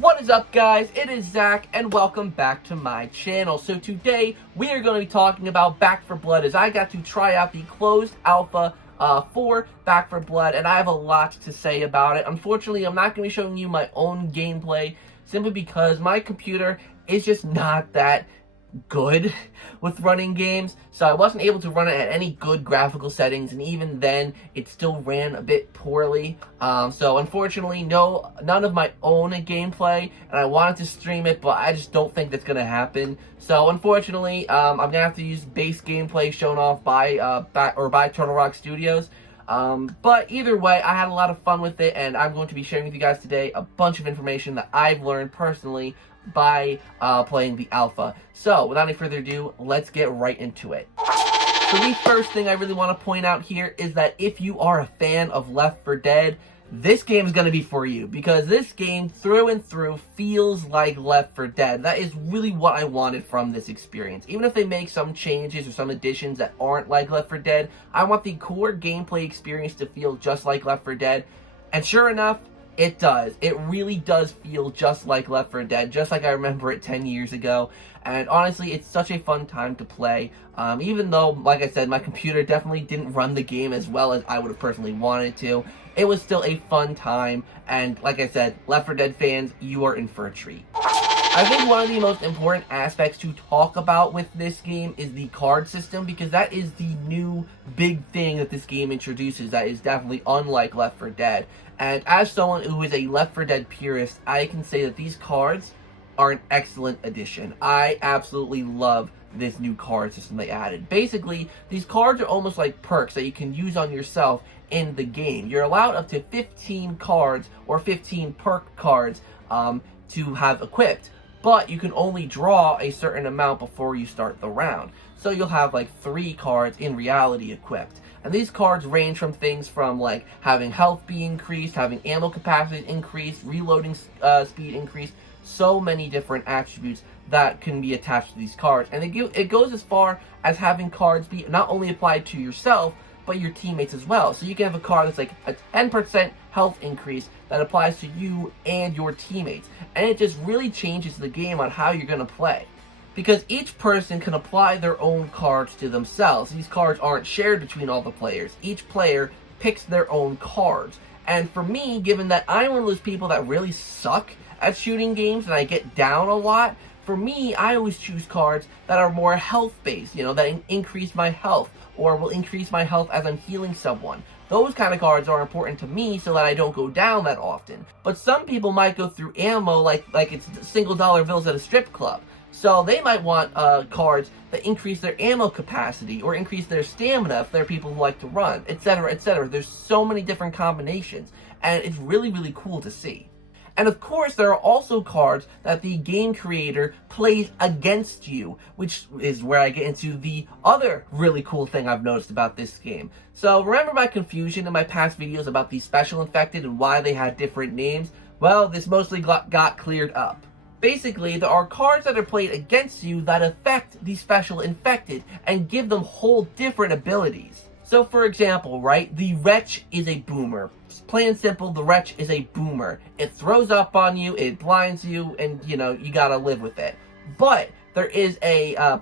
What is up, guys? It is Zach, and welcome back to my channel. So today, we are going to be talking about Back 4 Blood, as I got to try out the closed alpha for Back 4 Blood, and I have a lot to say about it. Unfortunately, I'm not going to be showing you my own gameplay, simply because my computer is just not that good with running games, so I wasn't able to run it at any good graphical settings, and even then it still ran a bit poorly. So unfortunately, none of my own gameplay, and I wanted to stream it, but I just don't think that's gonna happen. So unfortunately, I'm gonna have to use base gameplay shown off by Turtle Rock Studios. But either way, I had a lot of fun with it, and I'm going to be sharing with you guys today a bunch of information that I've learned personally by playing the alpha. So without any further ado, let's get right into it. So the first thing I really want to point out here is that if you are a fan of Left 4 Dead, this game is going to be for you, because this game through and through feels like Left 4 Dead. That is really what I wanted from this experience. Even if they make some changes or some additions that aren't like Left 4 Dead, I want the core gameplay experience to feel just like Left 4 Dead. And sure enough, it does. It really does feel just like Left 4 Dead, just like I remember it 10 years ago. And honestly, it's such a fun time to play. Even though, like I said, my computer definitely didn't run the game as well as I would have personally wanted to, it was still a fun time. And like I said, Left 4 Dead fans, you are in for a treat. I think one of the most important aspects to talk about with this game is the card system, because that is the new big thing that this game introduces that is definitely unlike Left 4 Dead. And as someone who is a Left 4 Dead purist, I can say that these cards are an excellent addition. I absolutely love this new card system they added. Basically, these cards are almost like perks that you can use on yourself in the game. You're allowed up to 15 cards or 15 perk cards to have equipped, but you can only draw a certain amount before you start the round. So you'll have like 3 cards in reality equipped. And these cards range from things from like having health be increased, having ammo capacity increased, reloading speed increased, so many different attributes that can be attached to these cards. And it goes as far as having cards be not only applied to yourself, but your teammates as well. So you can have a card that's like a 10% health increase that applies to you and your teammates. And it just really changes the game on how you're going to play, because each person can apply their own cards to themselves. These cards aren't shared between all the players. Each player picks their own cards. And for me, given that I'm one of those people that really suck at shooting games and I get down a lot, for me, I always choose cards that are more health-based, that increase my health, or will increase my health as I'm healing someone. Those kind of cards are important to me so that I don't go down that often. But some people might go through ammo like it's single dollar bills at a strip club. So they might want cards that increase their ammo capacity or increase their stamina if they're people who like to run, etc., etc. There's so many different combinations, and it's really, really cool to see. And of course, there are also cards that the game creator plays against you, which is where I get into the other really cool thing I've noticed about this game. So remember my confusion in my past videos about the Special Infected and why they had different names? Well, this mostly got cleared up. Basically, there are cards that are played against you that affect the Special Infected and give them whole different abilities. So for example, right, the Wretch is a boomer. Plain and simple, the Wretch is a boomer. It throws up on you, it blinds you, and you gotta live with it. But there is a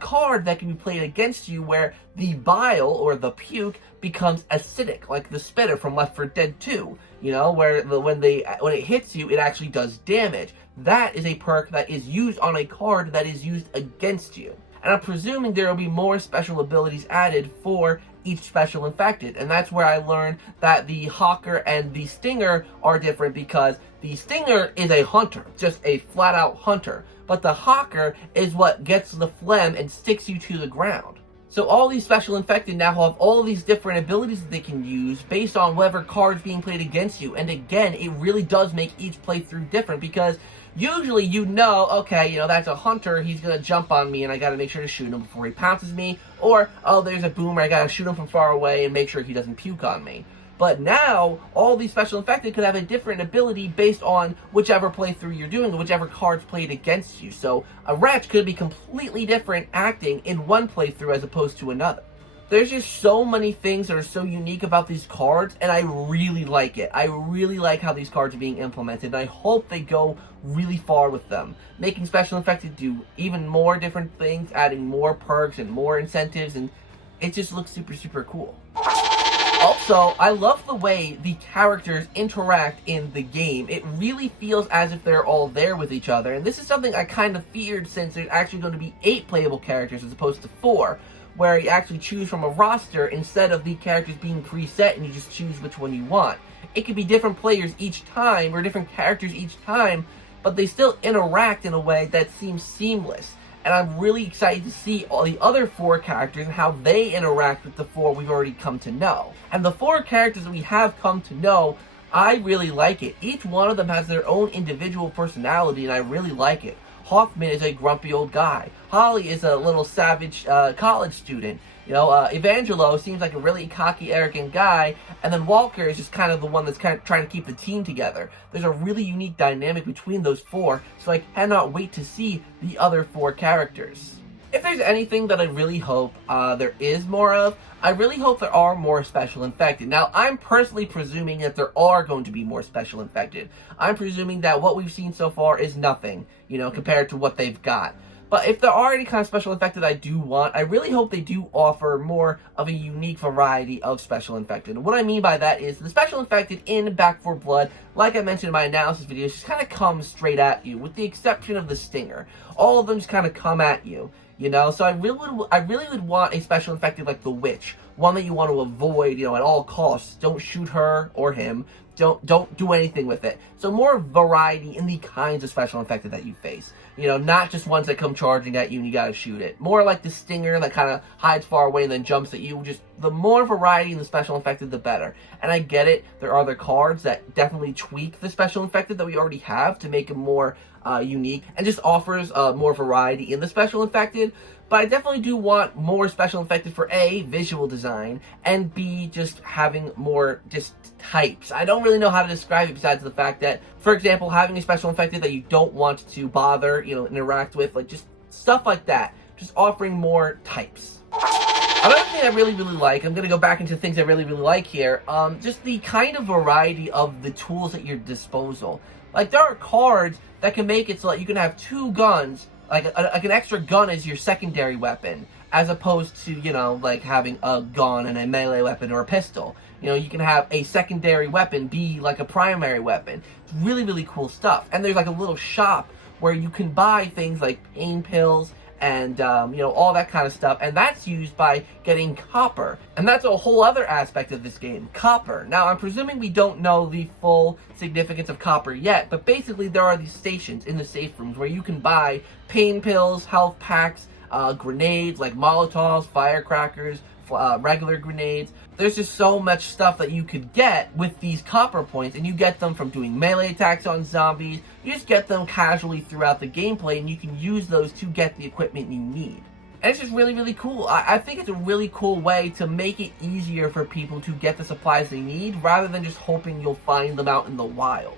card that can be played against you where the bile or the puke becomes acidic, like the spitter from Left 4 Dead 2. Where when it hits you, it actually does damage. That is a perk that is used on a card that is used against you. And I'm presuming there will be more special abilities added for each Special Infected. And that's where I learned that the Hawker and the Stinger are different, because the Stinger is a hunter, just a flat-out hunter. But the Hawker is what gets the phlegm and sticks you to the ground. So all these Special Infected now have all these different abilities that they can use based on whatever card's being played against you. And again, it really does make each playthrough different, because usually okay, that's a hunter, he's gonna jump on me and I gotta make sure to shoot him before he pounces me. Or, oh, there's a boomer, I gotta shoot him from far away and make sure he doesn't puke on me. But now, all these Special Infected could have a different ability based on whichever playthrough you're doing, or whichever card's played against you. So, a Wretch could be completely different acting in one playthrough as opposed to another. There's just so many things that are so unique about these cards, and I really like it. I really like how these cards are being implemented, and I hope they go really far with them, making Special Infected do even more different things, adding more perks and more incentives, and it just looks super, super cool. Also, I love the way the characters interact in the game. It really feels as if they're all there with each other, and this is something I kind of feared since there's actually going to be 8 playable characters as opposed to 4, where you actually choose from a roster instead of the characters being preset and you just choose which one you want. It could be different players each time, or different characters each time, but they still interact in a way that seems seamless. And I'm really excited to see all the other 4 characters and how they interact with the 4 we've already come to know. And the 4 characters that we have come to know, I really like it. Each one of them has their own individual personality, and I really like it. Hoffman is a grumpy old guy. Holly is a little savage college student. You know, Evangelo seems like a really cocky, arrogant guy, and then Walker is just kind of the one that's kind of trying to keep the team together. There's a really unique dynamic between those 4, so I cannot wait to see the other 4 characters. If there's anything that I really hope there is more of, I really hope there are more Special Infected. Now, I'm personally presuming that there are going to be more Special Infected. I'm presuming that what we've seen so far is nothing, you know, compared to what they've got. But if there are any kind of Special Infected I do want, I really hope they do offer more of a unique variety of Special Infected. And what I mean by that is the Special Infected in Back 4 Blood, like I mentioned in my analysis videos, just kind of come straight at you, with the exception of the Stinger. All of them just kind of come at you, you know? So I really would want a Special Infected like the Witch, one that you want to avoid, you know, at all costs. Don't shoot her or him. Don't do anything with it. So more variety in the kinds of Special Infected that you face. You know, not just ones that come charging at you and you gotta shoot it. More like the Stinger that kind of hides far away and then jumps at you. Just the more variety in the Special Infected, the better. And I get it. There are other cards that definitely tweak the Special Infected that we already have to make them more unique, and just offers more variety in the Special Infected. But I definitely do want more Special Infected for A, visual design, and B, just having more just types. I don't really know how to describe it besides the fact that, for example, having a Special Infected that you don't want to bother, you know, interact with, like just stuff like that. Just offering more types. Another thing I really like, I'm going to go back into things I really like here, just the kind of variety of the tools at your disposal. Like, there are cards that can make it so that you can have 2 guns, like an extra gun as your secondary weapon, as opposed to, you know, like having a gun and a melee weapon or a pistol. You know, you can have a secondary weapon be like a primary weapon. It's really cool stuff. And there's like a little shop where you can buy things like pain pills and, you know, all that kind of stuff. And that's used by getting copper. And that's a whole other aspect of this game, copper. Now, I'm presuming we don't know the full significance of copper yet, but basically there are these stations in the safe rooms where you can buy pain pills, health packs, grenades like Molotovs, firecrackers, regular grenades. There's just so much stuff that you could get with these copper points, and you get them from doing melee attacks on zombies. You just get them casually throughout the gameplay, and you can use those to get the equipment you need. And it's just really cool. I think it's a really cool way to make it easier for people to get the supplies they need, rather than just hoping you'll find them out in the wild.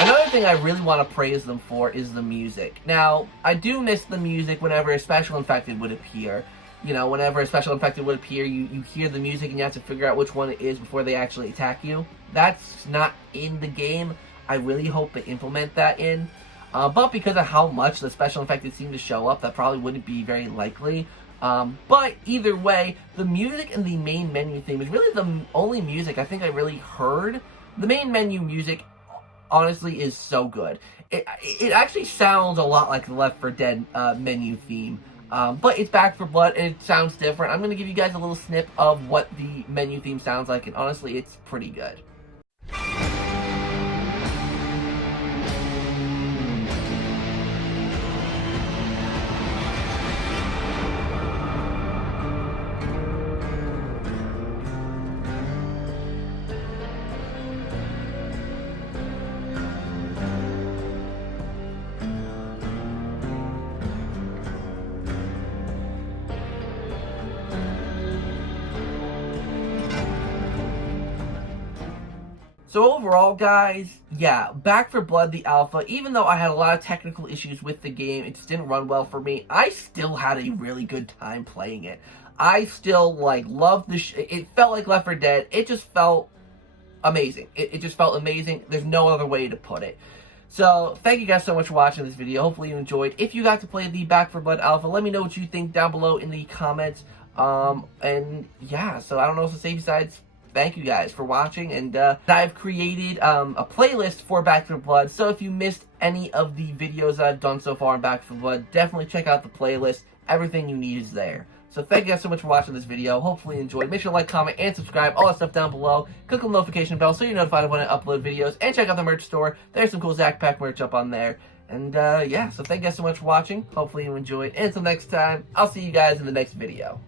Another thing I really want to praise them for is the music. Now, I do miss the music whenever a Special Infected would appear. You know, whenever a Special Infected would appear, you hear the music and you have to figure out which one it is before they actually attack you. That's not in the game. I really hope they implement that in. But because of how much the Special Infected seem to show up, that probably wouldn't be very likely. But either way, the music in the main menu theme is really the only music I think I really heard. The main menu music, honestly, is so good. It actually sounds a lot like the Left 4 Dead menu theme. But it's Back 4 Blood, and it sounds different. I'm going to give you guys a little snip of what the menu theme sounds like, and honestly, it's pretty good. So overall, guys, yeah, Back 4 Blood, the alpha, even though I had a lot of technical issues with the game, it just didn't run well for me, I still had a really good time playing it. I still, like, love it felt like Left 4 Dead. It just felt amazing. It just felt amazing. There's no other way to put it. So, thank you guys so much for watching this video. Hopefully you enjoyed. If you got to play the Back 4 Blood Alpha, let me know what you think down below in the comments. And yeah, so I don't know what to say besides thank you guys for watching. And I've created a playlist for Back 4 Blood. So if you missed any of the videos that I've done so far in Back 4 Blood, definitely check out the playlist. Everything you need is there. So thank you guys so much for watching this video. Hopefully you enjoyed. Make sure to like, comment, and subscribe. All that stuff down below. Click on the notification bell so you're notified when I upload videos. And check out the merch store. There's some cool ZakPak merch up on there. And yeah, so thank you guys so much for watching. Hopefully you enjoyed. And until next time, I'll see you guys in the next video.